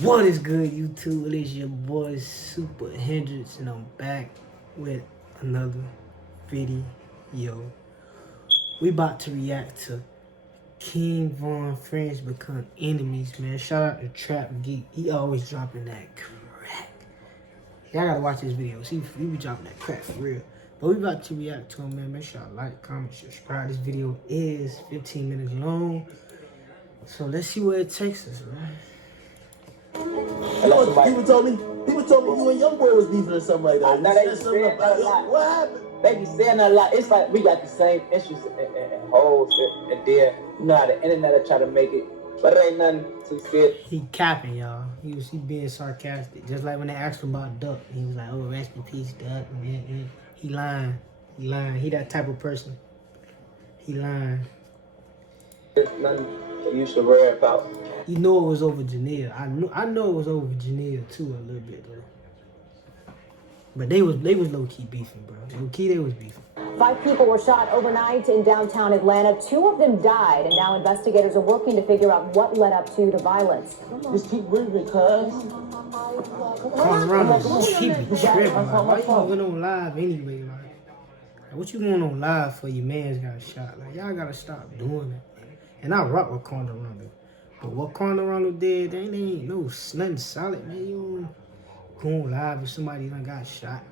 What is good, YouTube? It is your boy Super Hendrix, and I'm back with another video. We about to react to King Von Friends Become Enemies, man. Shout out to Trap Geek. He always dropping that crack. Y'all gotta watch this video. See, he be dropping that crack for real. But we about to react to him, man. Make sure y'all like, comment, subscribe. This video is 15 minutes long. So let's see where it takes us, man. People told me you and Young Boy was beefing or something like that. I know they be saying that a lot. What happened? They be saying that a lot. It's like we got the same issues and holes and there. You know how the internet will try to make it, but it ain't nothing to fit. He capping, y'all. He being sarcastic. Just like when they asked him about Duck, he was like, "Oh, rest in peace, Duck." And he lying. He lying. He that type of person. He lying. It's nothing you should worry about. You know it was over Janelle. I know it was over Janelle too a little bit though. But they was low key beefing, bro. Low key they was beefing. 5 people were shot overnight in downtown Atlanta. 2 of them died, and now investigators are working to figure out what led up to the violence. Just keep breathing, cuz. Calling around he be tripping. Like, why you going on live anyway? Like, what you going on live for? Your man's got shot. Like, y'all gotta stop doing that. And I rock with Quando Rondo. But what Quando Rondo did, they ain't nothing solid, man. You don't go live if somebody done got shot.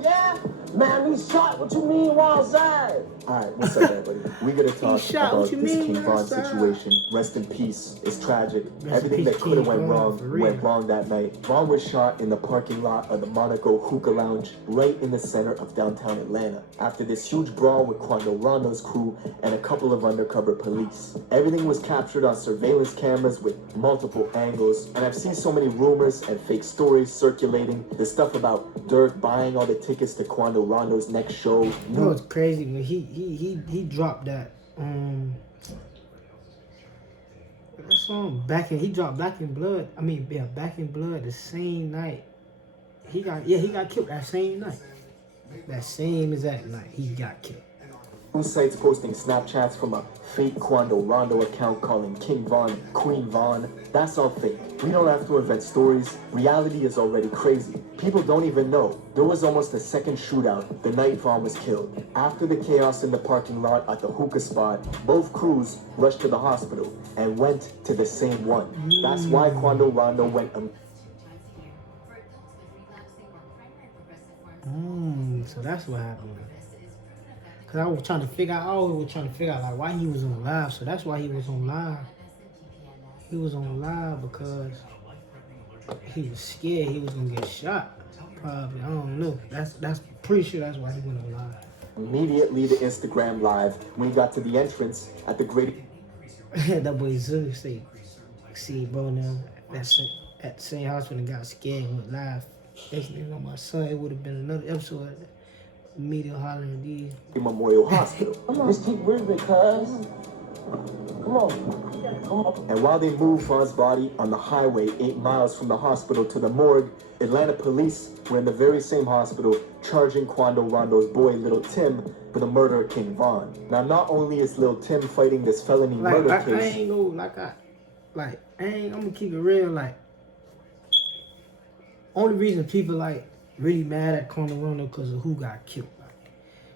Yeah, man, we shot. What you mean we're outside? All right, what's up, everybody? We gotta talk shot, about what you this mean, King Von outside? situation. Rest in peace. It's tragic. in Everything peace, that could have King went Von, wrong for real. went wrong that night. Von was shot in the parking lot of the Monaco Hookah Lounge, right in the center of downtown Atlanta, after this huge brawl with Quando Rondo's crew and a couple of undercover police. Everything was captured on surveillance cameras with multiple angles, and I've seen so many rumors and fake stories circulating. The stuff about Dirk buying all the tickets to Quando Rondo's next show. You know what's crazy when he dropped that song he dropped Back in Blood. I mean, yeah, Back in Blood the same night. He got killed that same night. That same exact night he got killed. News sites posting Snapchats from a fake Quando Rondo account calling King Von Queen Von. That's all fake. We don't have to invent stories. Reality is already crazy. People don't even know. There was almost a second shootout the night Von was killed. After the chaos in the parking lot at the hookah spot, both crews rushed to the hospital and went to the same one. That's why Quando Rondo went So that's what happened. Cause I was trying to figure out, like why he was on live. So that's why he was on live. He was on live because he was scared he was gonna get shot. Probably, I don't know. That's pretty sure that's why he went on live. immediately to Instagram Live when he got to the entrance at the Great. That boy Zeus say, see, bro, now that's at the same hospital and got scared and went live. Next thing on my son, it would have been another episode of media hollering these. Memorial Hospital. Just keep breathing, cuz. Come on. And while they moved Von's body on the highway 8 miles from the hospital to the morgue, Atlanta police were in the very same hospital charging Quando Rondo's boy, Little Tim, for the murder of King Von. Now, not only is Little Tim fighting this felony murder I case... ain't I'm gonna keep it real, like, only reason people, like, really mad at Quando Rondo because of who got killed. Like,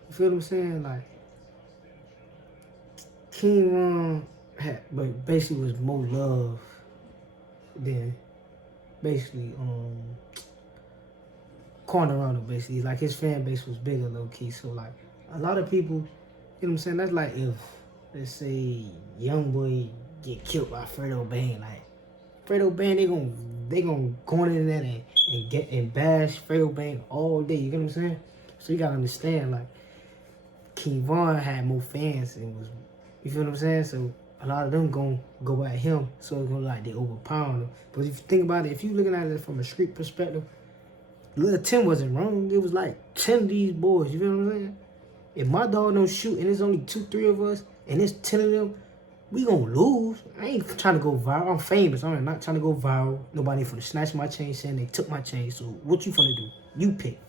you feel what I'm saying? Like, King Von had, but basically was more love than basically Quando Rondo. Basically, like his fan base was bigger, low key. So like a lot of people, you know what I'm saying? That's like if let's say Young Boy get killed by Fredo Bang, like Fredo Bang, they gonna go in there and bash Fredo Bang all day. You get what I'm saying? So you gotta understand, like King Von had more fans and was, you feel what I'm saying? So a lot of them gonna go at him, so it's gonna like they overpower him. But if you think about it, if you looking at it from a street perspective, Lil Tim wasn't wrong. It was like 10 of these boys, you feel what I'm saying? If my dog don't shoot and there's only 2-3 of us and there's 10 of them, we gonna lose. I ain't trying to go viral. I'm famous. I'm not trying to go viral. Nobody finna snatch my chain saying they took my chain. So what you finna do? You pick.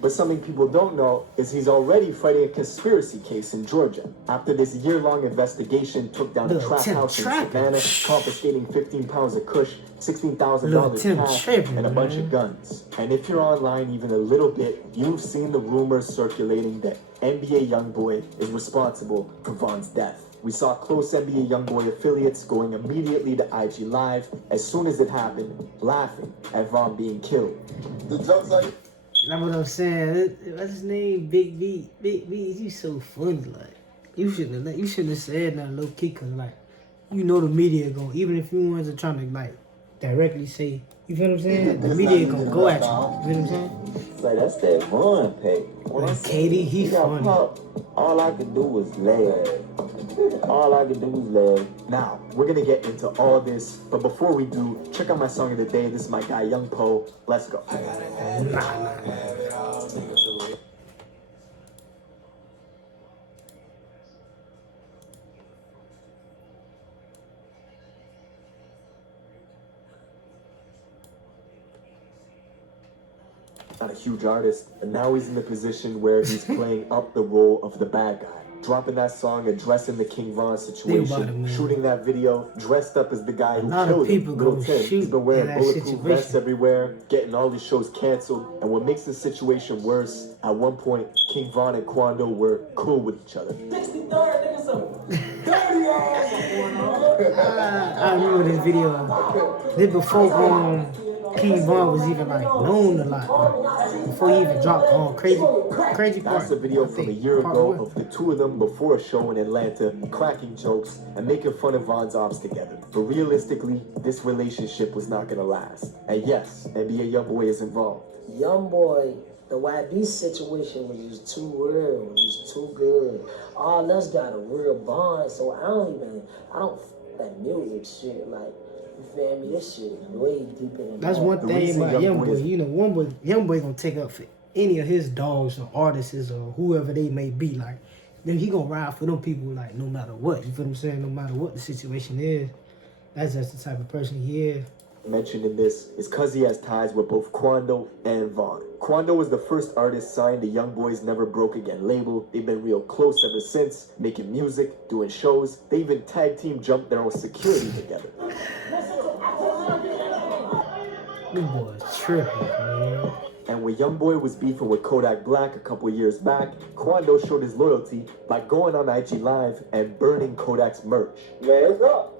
But something people don't know is he's already fighting a conspiracy case in Georgia. After this year-long investigation took down a Little trap Tim house in trapping. Savannah, confiscating 15 pounds of kush, Little $16,000 Tim cash, tripping, and a bunch man. of guns. And if you're online even a little bit, you've seen the rumors circulating that NBA YoungBoy is responsible for Von's death. We saw close NBA YoungBoy affiliates going immediately to IG Live as soon as it happened, laughing at Von being killed. The jokes are That's what I'm saying. What's his name? Big B. Big B. You so funny. Like you shouldn't have said nothing low key, cause like you know the media going, even if you wanted to try to like directly say, you feel what I'm saying? The media gonna go at you. You feel what I'm saying? Say that's that Von pay. When I Like Katie, he got funny. popped, all I could do was laugh. All I could do was laugh. Now, we're gonna get into all this, but before we do, check out my song of the day. This is my guy, Young Poe. Let's go. Not a huge artist, and now he's in the position where he's playing up the role of the bad guy. Dropping that song, addressing the King Von situation, it, man. shooting that video, dressed up as the guy who lot of killed him. people Lil gonna Tim. shoot He's been wearing in that bulletproof situation. vests everywhere, getting all these shows canceled. And what makes the situation worse, at one point, King Von and Quando were cool with each other. I remember this video. This before King Von was even like known a lot. Like, before he even dropped crazy part. That's a video I from a think, year part ago one. of the two of them before a show in Atlanta, cracking jokes and making fun of Von's ops together. But realistically, this relationship was not gonna last. And yes, NBA YoungBoy is involved. YoungBoy, the YB situation was just too real, just too good. All us got a real bond, so I don't that music shit, like, you feel me? This shit is way deeper than That's that. one The thing reason about Young Boy YoungBoy. is- You know, YoungBoy gonna take up for any of his dogs or artists or whoever they may be. Like, then he gonna ride for them people like no matter what. You feel what I'm saying? No matter what the situation is. That's just the type of person he is. Mentioned in this is because he has ties with both Quando and Von. Quando was the first artist signed to Young Boy's Never Broke Again label. They've been real close ever since, making music, doing shows. They even tag team jumped their own security together. These boys tripping, man. And when Young Boy was beefing with Kodak Black a couple years back, Quando showed his loyalty by going on IG Live and burning Kodak's merch. Man, it's up.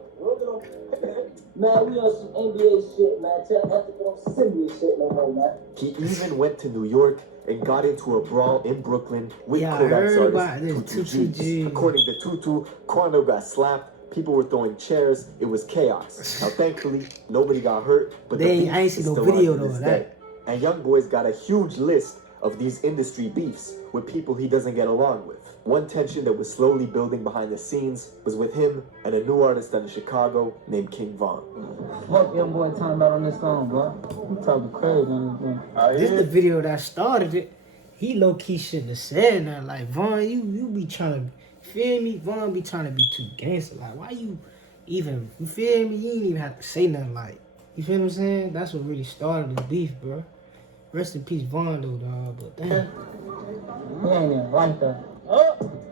Man, we on some NBA shit, man. Tell Ethica don't send me shit no more, man. He even went to New York and got into a brawl in Brooklyn with Yeah, I Kodak's heard about artist this, Tutu Tutu G's. G. According to Tutu, Quando got slapped. People were throwing chairs. It was chaos. Now, thankfully, nobody got hurt, but the beef I ain't seen is no still video on to though this of day. that. And Young Boy's got a huge list of these industry beefs with people he doesn't get along with. One tension that was slowly building behind the scenes was with him and a new artist out of Chicago named King Von. Fuck YoungBoy talking about on this song, bro. You talking crazy on this thing. This is the video that started it. He low key shouldn't have said that. Like, Von, you be trying to, feel me? Von be trying to be too gangster. Like, why you even, you feel me? You ain't even have to say nothing. Like, you feel what I'm saying? That's what really started the beef, bro. Rest in peace, Von, though, dog. But damn, He ain't even like that.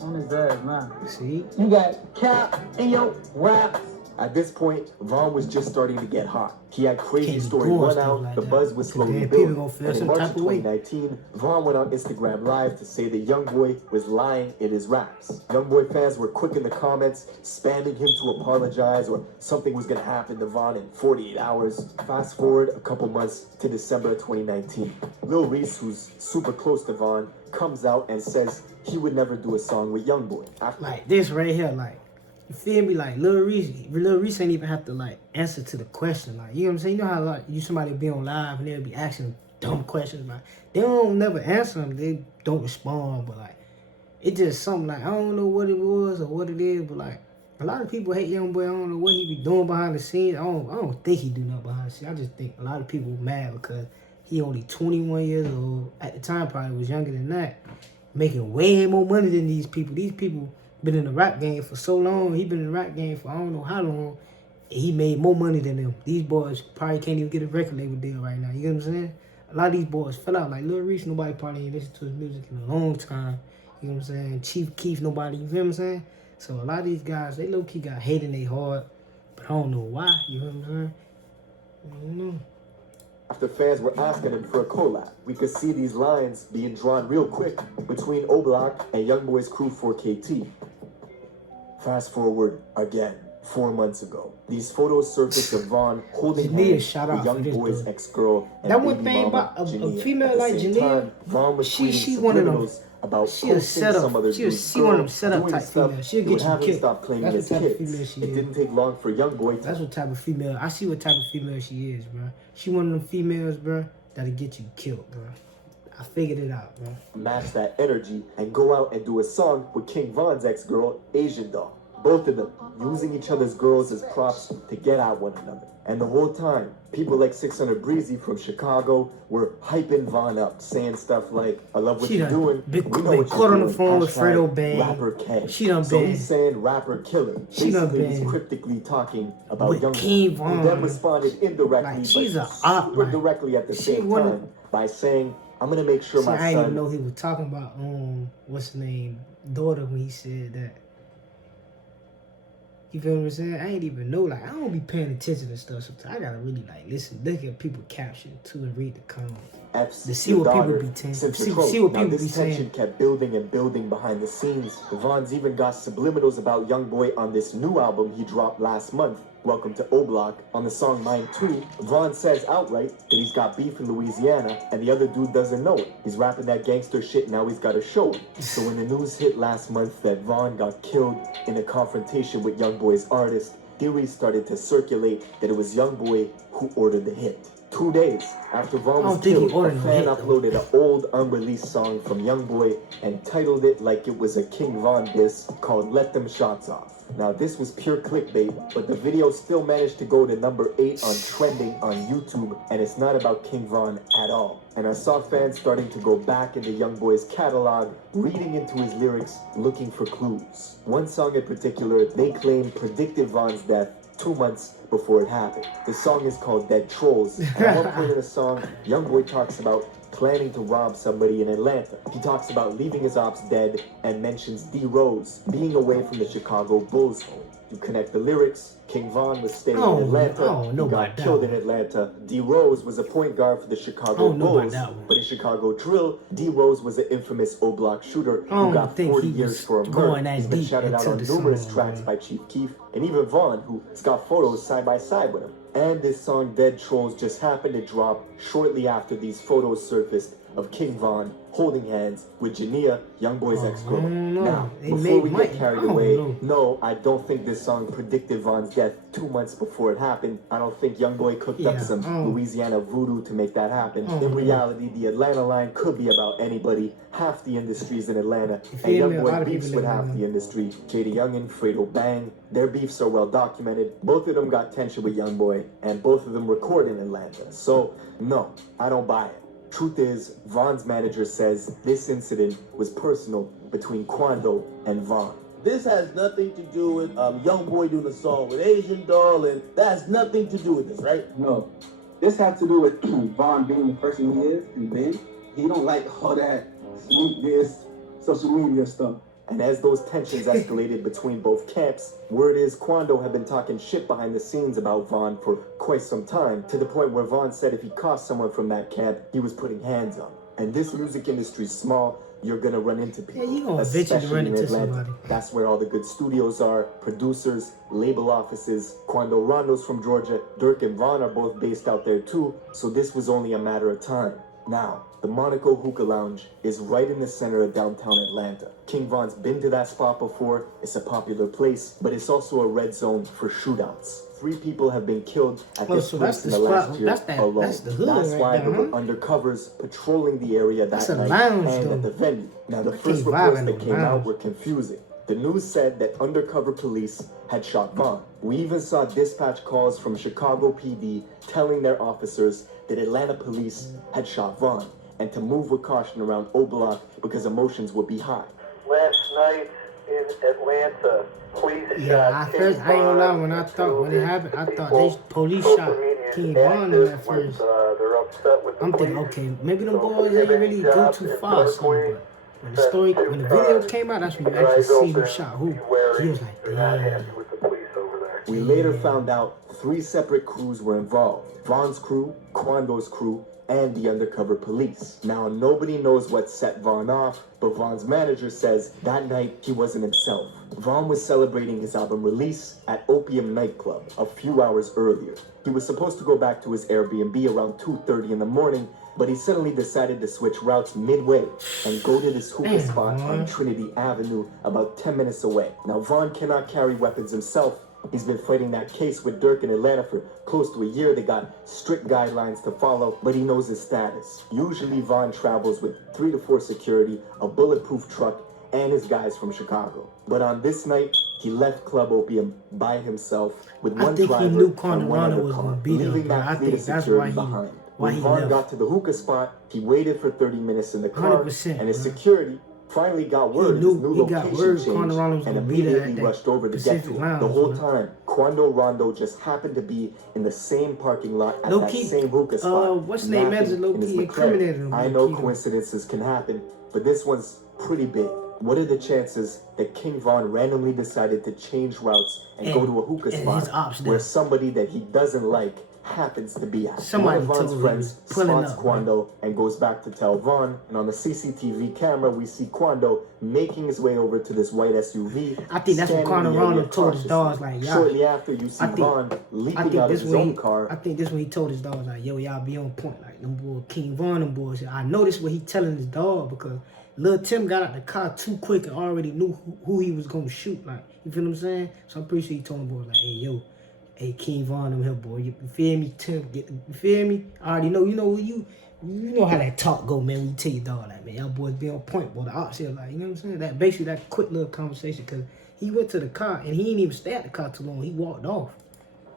On his ass, man. see? You got cap in your raps. At this point, Von was just starting to get hot. He had Crazy Can't Story go on run stuff out, like the that. buzz was Cause slowly then people building. gonna feel And in some March type of of way. 2019, Von went on Instagram Live to say that YoungBoy was lying in his raps. YoungBoy fans were quick in the comments, spamming him to apologize or something was gonna happen to Von in 48 hours. Fast forward a couple months to December of 2019. Lil Reese, who's super close to Von, comes out and says he would never do a song with YoungBoy. After Like, this right here, like, you feel me? Like, Lil Reese ain't even have to, like, answer to the question. Like, you know what I'm saying? You know how, like, somebody be on live and they'll be asking dumb questions. Like, they don't never answer them. They don't respond. But, like, it just something, like, I don't know what it was or what it is. But, like, a lot of people hate YoungBoy. I don't know what he be doing behind the scenes. I don't think he do nothing behind the scenes. I just think a lot of people mad because he only 21 years old. At the time, probably was younger than that. Making way more money than these people. These people been in the rap game for so long. He been in the rap game for I don't know how long. And he made more money than them. These boys probably can't even get a record label deal right now. You know what I'm saying? a lot of these boys fell out. Like Lil Reese, nobody probably ain't listened to his music in a long time. You know what I'm saying? Chief Keef, nobody, you feel what I'm saying? So a lot of these guys, they low-key got hate in their heart, but I don't know why, you feel what I'm saying? I don't know. After fans were asking him for a collab, we could see these lines being drawn real quick between O'Block and Youngboy's crew 4KT. Fast forward again, 4 months ago. These photos surfaced of Von holding hands shout with out for this, Youngboy's bro. ex-girl and That baby one thing mama, about a Jania. female At the like same Jania, time, Von was she tweeting one of them. subliminals about She a posting setup. some other She a dude's she one of them girl setup doing type stuff female. She'll that get would you have him killed. stop claiming That's his the type of kids. female she It is. didn't take long for Youngboy to That's what type of female. I see what type of female she is, bro. She one of them females, bro, that'll get you killed, bro. I figured it out, bro. match that energy and go out and do a song with King Von's ex-girl, Asian Doll. Both of them using each other's girls as props to get at one another. And the whole time, people like 600 Breezy from Chicago were hyping Von up, saying stuff like, I love what She you're done doing. been We know what caught you're on the doing. phone with Hashtag Fredo Bang. Rapper Ken. She done So been- he's saying rapper killer. She done Basically, he's been cryptically talking about with Young King Boy, Von. who then responded indirectly, Like, she's but a op, super like, directly at the she same one of- time by saying, I'm gonna make sure See, my I didn't even son know he was talking about what's the name, daughter when he said that. You feel what I'm saying? I ain't even know. Like, I don't be paying attention to stuff sometimes. I gotta really like listen, look at people caption too, and read the comments. F's To see your what people daughter be saying. since See- the troll. see what Now people this be saying. tension kept building and building behind the scenes. Von's even got subliminals about Youngboy on this new album he dropped last month, Welcome to O-Block. On the song Mine 2, Von says outright that he's got beef in Louisiana and the other dude doesn't know it. He's rapping that gangster shit, now he's got to show it. So when the news hit last month that Von got killed in a confrontation with Youngboy's artist, theories started to circulate that it was Youngboy who ordered the hit. 2 days after Von I was don't think he killed, a ordered the fan hit, though. uploaded an old unreleased song from Youngboy and titled it like it was a King Von diss called Let Them Shots Off. Now this was pure clickbait, but the video still managed to go to number 8 on trending on YouTube, and it's not about King Von at all. And I saw fans starting to go back into Youngboy's catalog, reading into his lyrics, looking for clues. One song in particular, they claim predicted Von's death 2 months before it happened. The song is called Dead Trolls. And at one point in the song, Youngboy talks about planning to rob somebody in Atlanta. He talks about leaving his ops dead and mentions D Rose being away from the Chicago Bulls home. You connect the lyrics, King Von was staying Oh, in Atlanta, I don't know he got about that killed one. in Atlanta. D Rose was a point guard for the I Chicago don't know about Bulls, that one. but in Chicago Drill, D Rose was an infamous O-Block shooter I who don't got think 40 he years was for a going murder. that He's been deep shouted out into on the numerous song, tracks man. by Chief Keef, and even Von, who's got photos side by side with him. And this song Dead Trolls just happened to drop shortly after these photos surfaced of King Von holding hands with Jania, Youngboy's ex-girl. don't know. Now, They before we might- get carried I don't away, know. no, I don't think this song predicted Von's death 2 months before it happened. I don't think Youngboy cooked up Yeah, some I don't- Louisiana voodoo to make that happen. I don't In know. reality, the Atlanta line could be about anybody. Half the industry's in Atlanta, You and feel me? A lot Youngboy of beefs people with live in half Atlanta. the industry. JD Youngin, Fredo Bang, their beefs are well documented. Both of them got tension with Youngboy, and both of them record in Atlanta. So, no, I don't buy it. Truth is, Von's manager says this incident was personal between Quando and Von. This has nothing to do with Youngboy doing a song with Asian Doll, and that has nothing to do with this, right? No. This has to do with Von being the person he is, and Ben. He don't like all that sneak this, social media stuff. And as those tensions escalated between both camps, word is Quando had been talking shit behind the scenes about Von for quite some time, to the point where Von said if he caught someone from that camp, he was putting hands on him. And this music industry's small, you're gonna run into people. Yeah, you gonna eventually especially run in into Atlanta. somebody. That's where all the good studios are, producers, label offices. Quando Rondo's from Georgia, Dirk and Von are both based out there too, so this was only a matter of time. Now, the Monaco Hookah Lounge is right in the center of downtown Atlanta. King Von's been to that spot before. It's a popular place, but it's also a red zone for shootouts. 3 people have been killed at Oh, this so place that's in the the last spot- year that's alone. the hood That's right why there, there were huh? undercovers patrolling the area that That's a night lounge, and though. at the venue. Now, the I first can't vibe reports in that no came out lounge. were confusing. The news said that undercover police had shot Von. We even saw dispatch calls from Chicago PD telling their officers that Atlanta police had shot Von and to move with caution around O-Block because emotions would be high. Last night in Atlanta, police Yeah, shot at first, I ain't gonna lie, when it happened, I thought they police shot King Von in that first. They're upset with the I'm thinking, police. okay, maybe them So boys give ain't any really go jobs too in far. North So, Queens, but when the video came out, that's when you actually see who shot who. He was like, you're not damn. happy with the police over there. We later found out 3 separate crews were involved. Von's crew, Quando's crew, and the undercover police. Now, nobody knows what set Von off, but Von's manager says that night he wasn't himself. Von was celebrating his album release at Opium Nightclub a few hours earlier. He was supposed to go back to his Airbnb around 2:30 in the morning, but he suddenly decided to switch routes midway and go to this hookah spot on Trinity Avenue about 10 minutes away. Now, Von cannot carry weapons himself. He's been fighting that case with Dirk in Atlanta for close to a year. They got strict guidelines to follow, but he knows his status. Usually, Von travels with 3 to 4 security, a bulletproof truck, and his guys from Chicago. But on this night, he left Club Opium by himself with one I think driver he knew and one Quando other was car, going to be there, leaving bro. that I fleet of think that's security why behind. why When he Von left. got to the hookah spot, he waited for 30 minutes in the car, 100%, and his bro. security finally got word his new he got location word changed Quando Rondo was and gonna be there immediately at that rushed over to get Pacific to him. Lounge, The whole man. time, Quando Rondo just happened to be in the same parking lot at Low that key, same hookah spot. what's his name? napping Manager low in his key McLaren. incriminated him. I know coincidences can happen, but this one's pretty big. What are the chances that King Von randomly decided to change routes and go to a hookah and spot his ops where there. somebody that he doesn't like happens to be at? Somebody One of Von's told him friends he was pulling spots up, Quando and goes back to tell Von, and on the CCTV camera we see Quando making his way over to this white SUV. I think that's what scanning Quando the Rondo area told his dogs, cautiously. like, y'all. Shortly after, you see I think- Von I leaping think out of this his when own he, car. I think this when he told his dogs, like, yo, y'all be on point. Like, them boy King Von, them boys. I know this what he telling his dog because Lil Tim got out the car too quick and already knew who he was gonna shoot. Like, you feel what I'm saying? So I'm pretty sure he told them boys, like, hey, yo, hey, King Von, them here, boy. You feel me? Tim, you feel me? I already know. You know how that talk go, man. When you tell your dog, like, man, y'all boys be on point. Boy, the ops here, like, you know what I'm saying? That basically that quick little conversation because he went to the car and he didn't even stay at the car too long. He walked off.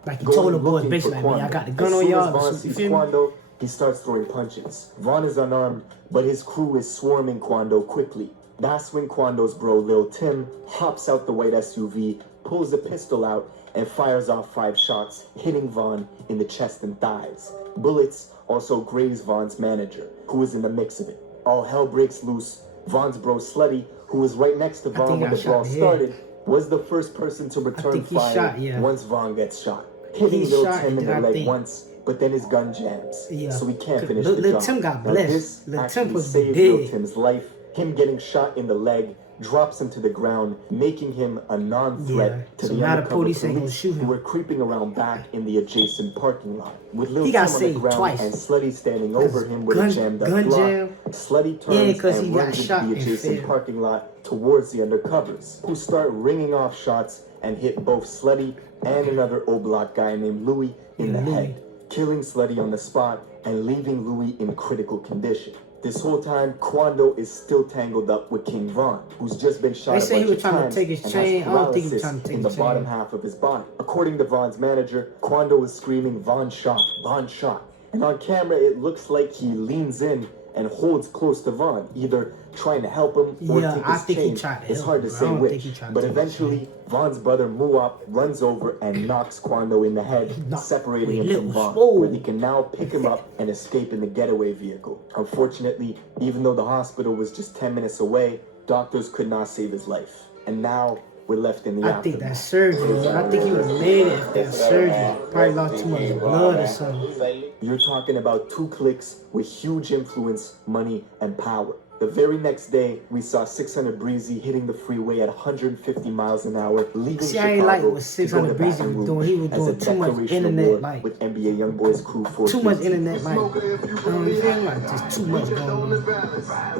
Like, he told the boys basically, like, man, I got the gun on y'all. As soon as Von You sees feel me? Quando, he starts throwing punches. Von is unarmed, but his crew is swarming Quando quickly. That's when Quando's bro, Lil Tim, hops out the white SUV, pulls a pistol out, and fires off 5 shots, hitting Von in the chest and thighs. Bullets also graze Von's manager, who is in the mix of it. All hell breaks loose. Von's bro, Slutty, who was right next to Von think when I the shot brawl the head. started, was the first person to return think he fire shot, yeah. once Von gets shot. Hitting He Lil shot Tim in and the then I leg think- once, but then his gun jams, Yeah. so he can't 'Cause finish Lil- the Lil job. Tim got Now, blessed. this Lil Tim actually was saved Lil big. Tim's life. Him getting shot in the leg drops him to the ground, making him a non-threat Yeah. to So the now the undercover police ain't gonna police shoot him. who were creeping around back in the adjacent parking lot. With Lil He Tim got on the saved ground twice. and Slutty standing over him with a jammed up gun block, jam. Slutty Yeah, turns 'cause he and got runs shot into the and adjacent fell. parking lot towards the undercovers, who start ringing off shots and hit both Slutty and another Oblak guy named Louis in the Louis. head, killing Slutty on the spot and leaving Louis in critical condition. This whole time, Quando is still tangled up with King Von, who's just been shot They a say he bunch was of trying to times take his and chain. has I don't think he was paralysis trying to take in the his bottom chain. half of his body. According to Von's manager, Quando is screaming, "Von shot, Von shot." And on camera, it looks like he leans in and holds close to Von, either trying to help him or Yeah, take I his think he chain. tried to It's help hard to him, bro. I say don't think he which, tried to but take his eventually, Von's brother Muap runs over and knocks Quando in the head, separating him from Von, where he can now pick him up and escape in the getaway vehicle. Unfortunately, even though the hospital was just 10 minutes away, doctors could not save his life. And now we're left in the I aftermath. think that surgery, man. I think he would have made it if that surgery. Probably lost too much blood or something. You're talking about 2 clicks with huge influence, money, and power. The very next day, we saw 600 Breezy hitting the freeway at 150 miles an hour, leaving See, I ain't like Chicago what to 600 go to Breezy Baton was Rouge doing. He was as a doing too much declaration of internet, war like, with NBA YoungBoy's crew 4. too much internet, like, you know what I'm saying? Like, just too much going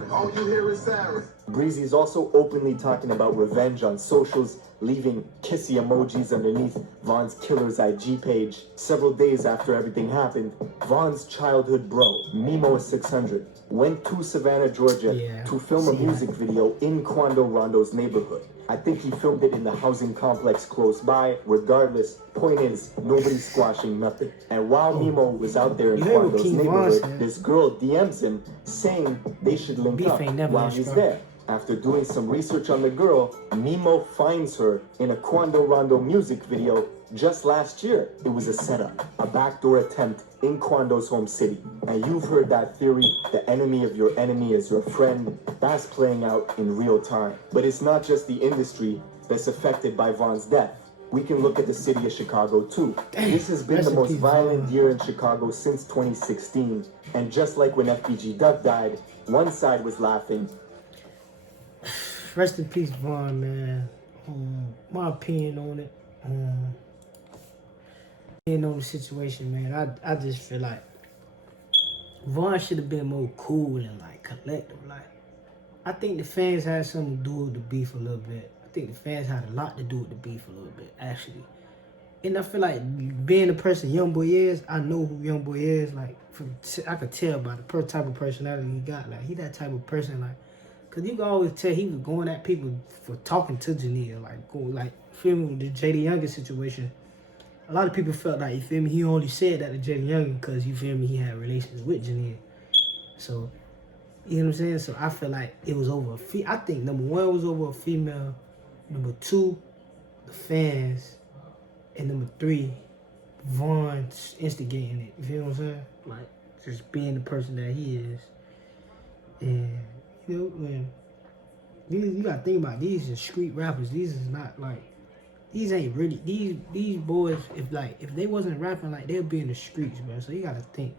on. Breezy's also openly talking about revenge on socials, leaving kissy emojis underneath Von's killer's IG page. Several days after everything happened, Von's childhood bro, Mimo600, went to Savannah, Georgia to film a music video in Quando Rondo's neighborhood. I think he filmed it in the housing complex close by. Regardless, point is, nobody's squashing nothing. And while Mimo was out there in You heard what Quando's King Von neighborhood, said. this girl DMs him saying they should link Beef up ain't never while that he's strong. there. After doing some research on the girl, Mimo finds her in a Quando Rondo music video Just last year, it was a setup, a backdoor attempt in Kwando's home city. And you've heard that theory, the enemy of your enemy is your friend. That's playing out in real time. But it's not just the industry that's affected by Von's death. We can look at the city of Chicago too. This has been the most violent year in Chicago since 2016. And just like when FBG Duck died, one side was laughing. Rest in peace, Von, man. My opinion on it. On the situation, man. I just feel like Von should have been more cool and like collective. Like, I think the fans had something to do with the beef a little bit. I think the fans had a lot to do with the beef a little bit, actually. And I feel like being the person YoungBoy is, I know who YoungBoy is. Like, I could tell by the type of personality he got. Like, he that type of person, like, cause you can always tell he was going at people for talking to Jania. Like, feel me, with the JD Younger situation. A lot of people felt like, you feel me, he only said that to JD Younger because, you feel me, he had relations with Jania. So, you know what I'm saying? So I feel like it was over I think number one was over a female. Number two, the fans. And number three, Von instigating it. You feel what I'm saying? Like, just being the person that he is. And, you know, man, you gotta think about it. These are street rappers. These is not like, these ain't really, these boys, if they wasn't rapping, like, they'll be in the streets, bro. So you gotta think,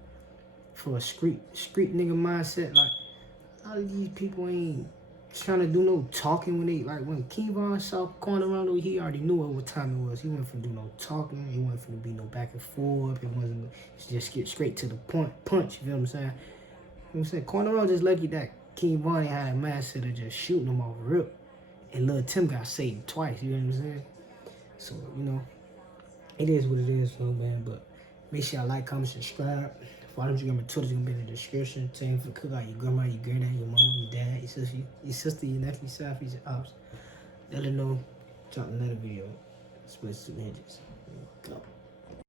for a street nigga mindset, like, a lot of these people ain't trying to do no talking when they, like, when King Von saw Quando, he already knew what time it was. He wasn't finna do no talking. He wasn't finna be no back and forth. It wasn't just get straight to the punch, you feel what I'm saying? You know what I'm saying? Quando just lucky that King Von had a mindset of just shooting him off rip. And Lil Tim got saved twice, you know what I'm saying? So, you know, it is what it is, though, man. But make sure y'all like, comment, subscribe. Follow me on Twitter, gonna be in the description. Tell you for the cookout, your grandma, your granddad, your mom, your dad, your sister, your nephew, your side, your ops. Let her know. Drop another video. Split some hinges. Go.